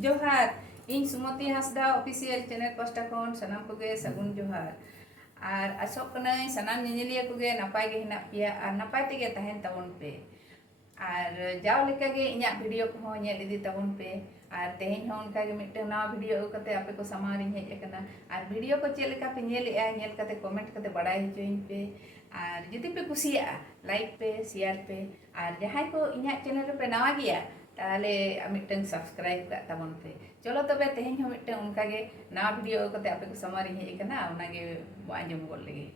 जोहार इन सुमति Hansda official channel pasta खन सानाम कोगे सगुन जोहार और आसोग कनाई सानाम नेनेलिया कोगे नपाय गे हिना पिया और नपाय तेगे तहन ताबन पे और जाओ लेका गे इन्या वीडियो को नेल इदी ताबन पे और तेहेन हो उनका गे मिट्टे नवा वीडियो अगु कते आपे को समारिं हेज अकना और वीडियो को चेक लेका पे नेलेआ नेल कते कमेंट कते बड़ाय हचोइन पे और जुदी पे कुसिया लाइक पे शेयर पे और जहां को इन्या चैनल पे नवा गया ताले मिट्टन सब्सक्राइब का तबन पे चलो तबे तेहेन हो मिट्टन उनका गे नवा वीडियो कते आपे को समारिं हेज अकना उना गे आंजम गोल लगे।